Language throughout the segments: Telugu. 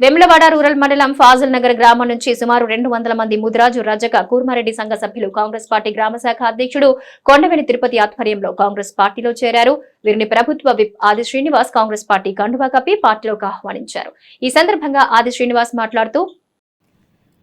వెమ్లవాడ రూరల్ మండలం ఫాజల్ నగర్ గ్రామం నుంచి సుమారు రెండు వందల మంది ముదిరాజు రజక కూర్మారెడ్డి సంఘ సభ్యులు కాంగ్రెస్ పార్టీ గ్రామ శాఖ అధ్యక్షుడు కొండవేలి తిరుపతి ఆధ్వర్యంలో కాంగ్రెస్ పార్టీలో చేరారు. వీరిని ప్రభుత్వ విప్ ఆది శ్రీనివాస్ కాంగ్రెస్ పార్టీ కండువా కప్పి పార్టీలోకి ఆహ్వానించారు. ఈ సందర్భంగా ఆది శ్రీనివాస్ మాట్లాడుతూ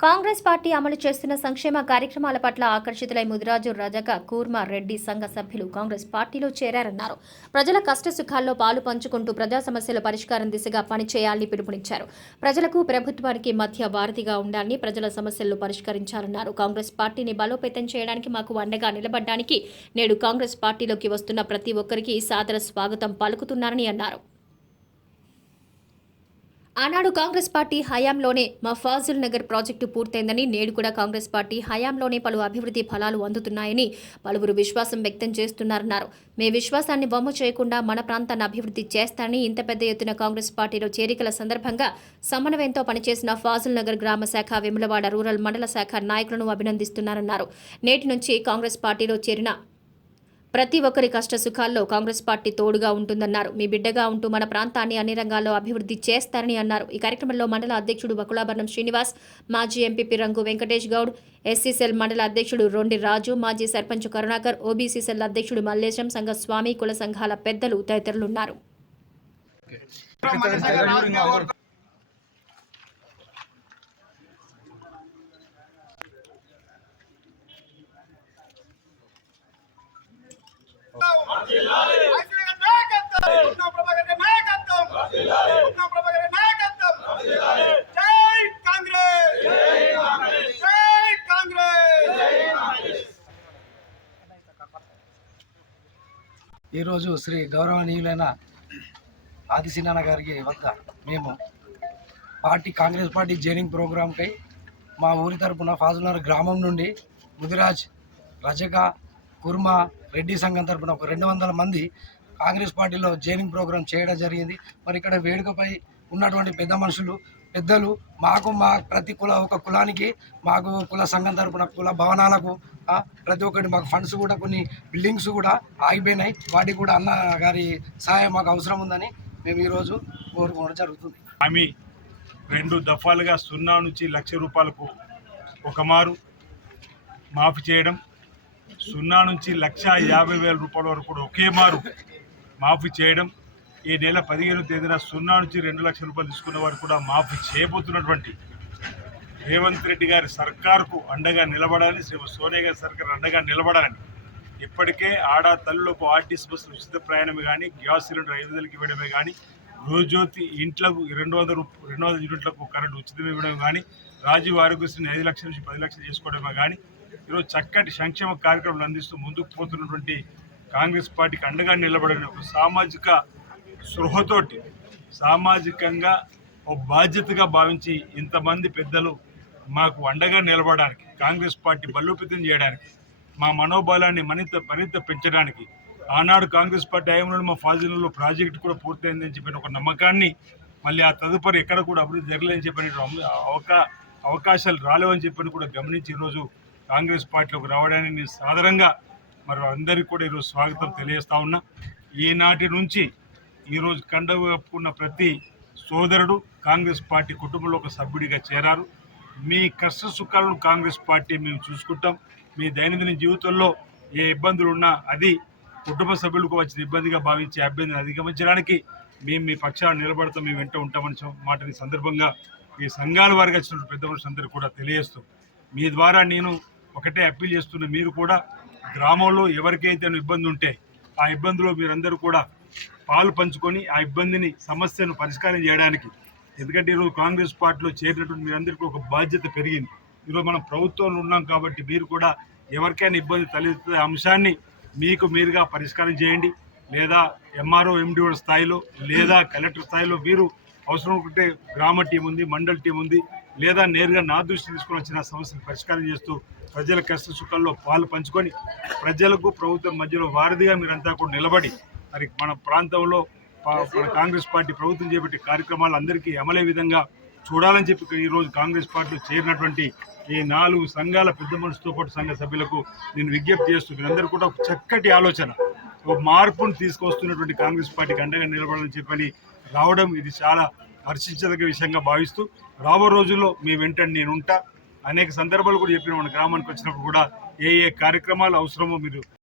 కాంగ్రెస్ పార్టీ అమలు చేస్తున్న సంక్షేమ కార్యక్రమాల పట్ల ఆకర్షితులై ముదిరాజు రజక కూర్మ రెడ్డి సంఘ సభ్యులు కాంగ్రెస్ పార్టీలో చేరారన్నారు. ప్రజల కష్ట సుఖాల్లో పాలు పంచుకుంటూ ప్రజా సమస్యల పరిష్కారం దిశగా పనిచేయాలని పిలుపునిచ్చారు. ప్రజలకు ప్రభుత్వానికి మధ్య వారధిగా ఉండాలని ప్రజల సమస్యలను పరిష్కరించాలన్నారు. కాంగ్రెస్ పార్టీని బలోపేతం చేయడానికి మాకు అండగా నిలబడడానికి నేడు కాంగ్రెస్ పార్టీలోకి వస్తున్న ప్రతి ఒక్కరికి సాదర స్వాగతం పలుకుతున్నారని అన్నారు. ఆనాడు కాంగ్రెస్ పార్టీ హయాంలోనే మా ఫాజుల్ నగర్ ప్రాజెక్టు పూర్తయిందని నేడు కూడా కాంగ్రెస్ పార్టీ హయాంలోనే పలు అభివృద్ధి ఫలాలు అందుతున్నాయని పలువురు విశ్వాసం వ్యక్తం చేస్తున్నారన్నారు. మే విశ్వాసాన్ని బొమ్మ చేయకుండా మన ప్రాంతాన్ని అభివృద్ధి చేస్తానని ఇంత పెద్ద ఎత్తున కాంగ్రెస్ పార్టీలో చేరికల సందర్భంగా సమన్వయంతో పనిచేసిన ఫాజుల్ నగర్ గ్రామ శాఖ వెములవాడ రూరల్ మండల శాఖ నాయకులను అభినందిస్తున్నారన్నారు. నేటి నుంచి కాంగ్రెస్ పార్టీలో చేరిన ప్రతి ఒక్కరి కష్ట సుఖాల్లో కాంగ్రెస్ పార్టీ తోడుగా ఉంటుందన్నారు. మీ బిడ్డగా ఉంటూ మన ప్రాంతాన్ని అన్ని రంగాల్లో అభివృద్ధి చేస్తారని అన్నారు. ఈ కార్యక్రమంలో మండల అధ్యక్షుడు బకులాభరణం శ్రీనివాస్ మాజీ ఎంపీపీ రంగు వెంకటేష్ గౌడ్ ఎస్సీసెల్ మండల అధ్యక్షుడు రొండి రాజు మాజీ సర్పంచ్ కరుణాకర్ ఓబీసీ సెల్ అధ్యక్షుడు మల్లేశం సంఘ స్వామి కుల సంఘాల పెద్దలు తదితరులున్నారు జై కాంగ్రెస్ జై కాంగ్రెస్ ఈరోజు శ్రీ గౌరవనీయులైన ఆదిశీనాన్న గారికి వద్ద మేము పార్టీ కాంగ్రెస్ పార్టీ జైనింగ్ ప్రోగ్రాంకై మా ఊరి తరపున ఫాజునగర్ గ్రామం నుండి ముదిరాజ్ రజక కుర్మా రెడ్డి సంఘం తరపున ఒక రెండు వందల మంది కాంగ్రెస్ పార్టీలో జైనింగ్ ప్రోగ్రాం చేయడం జరిగింది. మరి ఇక్కడ వేడుకపై ఉన్నటువంటి పెద్ద మనుషులు పెద్దలు మాకు మా ప్రతి కుల ఒక కులానికి మాకు కుల సంఘం తరపున కుల భవనాలకు ప్రతి ఒక్కటి మాకు ఫండ్స్ కూడా కొన్ని బిల్డింగ్స్ కూడా ఆగిపోయినాయి. వాటికి కూడా అన్న గారి సహాయం మాకు అవసరం ఉందని మేము ఈరోజు కోరుకోవడం జరుగుతుంది. హామీ రెండు దఫాలుగా సున్నా నుంచి లక్ష రూపాయలకు ఒక మారు మాఫీ చేయడం సున్నా నుంచి లక్ష యాభై వేల రూపాయల వరకు కూడా ఒకే మారు మాఫీ చేయడం ఈ నెల పదిహేను తేదీన సున్నా నుంచి రెండు లక్షల రూపాయలు తీసుకున్న వారు కూడా మాఫీ చేయబోతున్నటువంటి రేవంత్ రెడ్డి గారి సర్కారుకు అండగా నిలబడాలని శ్రీ సోనియా గారి సర్కార్ అండగా నిలబడాలని. ఇప్పటికే ఆడ తల్లులకు ఆర్టీసీ బస్సులు ఉచిత ప్రయాణమే కానీ గ్యాస్ సిలిండర్ ఐదు వందలకి ఇవ్వడమే కానీ రోజుజ్యోతి ఇంట్లకు రెండు వందల రెండు వందల యూనిట్లకు కరెంటు ఉచితం ఇవ్వడం కానీ రాజీవ్ ఆరోగ్యశ్రీని ఐదు లక్షల నుంచి పది లక్షలు చేసుకోవడమే కానీ ఈరోజు చక్కటి సంక్షేమ కార్యక్రమాలు అందిస్తూ ముందుకు పోతున్నటువంటి కాంగ్రెస్ పార్టీకి అండగా నిలబడిన ఒక సామాజిక సృహతోటి సామాజికంగా ఒక బాధ్యతగా భావించి ఇంతమంది పెద్దలు మాకు అండగా నిలబడడానికి కాంగ్రెస్ పార్టీ బలోపేతం చేయడానికి మా మనోబలాన్ని మరింత మరింత పెంచడానికి ఆనాడు కాంగ్రెస్ పార్టీ హయాంలో మా ఫాజిల్లో ప్రాజెక్టు కూడా పూర్తయిందని చెప్పిన ఒక నమ్మకాన్ని మళ్ళీ ఆ తదుపరి ఎక్కడ కూడా అభివృద్ధి జరగలేదని చెప్పిన అవకా అవకాశాలు రాలేవని చెప్పని కూడా గమనించి ఈరోజు కాంగ్రెస్ పార్టీలోకి రావడానికి నేను సాధారణంగా మరి అందరికీ కూడా ఈరోజు స్వాగతం తెలియజేస్తా ఉన్నా. ఈనాటి నుంచి ఈరోజు కండవ కప్పుకున్న ప్రతి సోదరుడు కాంగ్రెస్ పార్టీ కుటుంబంలో ఒక సభ్యుడిగా చేరారు. మీ కష్ట సుఖాలను కాంగ్రెస్ పార్టీ మేము చూసుకుంటాం. మీ దైనందిన జీవితంలో ఏ ఇబ్బందులు ఉన్నా అది కుటుంబ సభ్యులకు వచ్చిన ఇబ్బందిగా భావించే అభ్యర్థిని అధిగమించడానికి మేము మీ పక్షాన్ని నిలబడతాం మేము వెంట ఉంటామని మాటని సందర్భంగా ఈ సంఘాల వారికి వచ్చిన పెద్ద మనుషులందరూ కూడా తెలియజేస్తూ. మీ ద్వారా నేను ఒకటే అప్పీల్ చేస్తున్న మీరు కూడా గ్రామంలో ఎవరికైతే ఇబ్బంది ఉంటే ఆ ఇబ్బందిలో మీరందరూ కూడా పాలు పంచుకొని ఆ ఇబ్బందిని సమస్యను పరిష్కారం చేయడానికి. ఎందుకంటే ఈరోజు కాంగ్రెస్ పార్టీలో చేరినటువంటి మీరందరికీ ఒక బాధ్యత పెరిగింది. ఈరోజు మనం ప్రభుత్వంలో ఉన్నాం కాబట్టి మీరు కూడా ఎవరికైనా ఇబ్బంది తలెత్తే అంశాన్ని మీకు మీరుగా పరిష్కారం చేయండి. లేదా ఎంఆర్ఓ ఎండిఓ స్థాయిలో లేదా కలెక్టర్ స్థాయిలో మీరు అవసరం ఉంటే గ్రామ టీం ఉంది మండల్ టీం ఉంది లేదా నేరుగా నా దృష్టి తీసుకుని వచ్చిన సమస్యను పరిష్కారం చేస్తూ ప్రజల కష్ట సుఖాల్లో పాలు పంచుకొని ప్రజలకు ప్రభుత్వం మధ్యలో వారధిగా మీరంతా కూడా నిలబడి మరి మన ప్రాంతంలో పా- మన కాంగ్రెస్ పార్టీ ప్రభుత్వం చేపట్టే కార్యక్రమాలు అందరికీ అమలే విధంగా చూడాలని చెప్పి ఈరోజు కాంగ్రెస్ పార్టీలో చేరినటువంటి ఈ నాలుగు సంఘాల పెద్ద మనుషులతో పాటు సంఘ సభ్యులకు నేను విజ్ఞప్తి చేస్తూ మీరందరూ కూడా ఒక చక్కటి ఆలోచన ఒక మార్పును తీసుకొస్తున్నటువంటి కాంగ్రెస్ పార్టీకి అండగా నిలబడాలని చెప్పని రావడం ఇది చాలా హర్షించదగ్గ విషయంగా భావిస్తూ రాబో రోజుల్లో మీ వెంట నేను ఉంటా. అనేక సందర్భాలు కూడా చెప్పిన మన గ్రామానికి వచ్చినప్పుడు కూడా ఏ ఏ కార్యక్రమాలు అవసరమో మీరు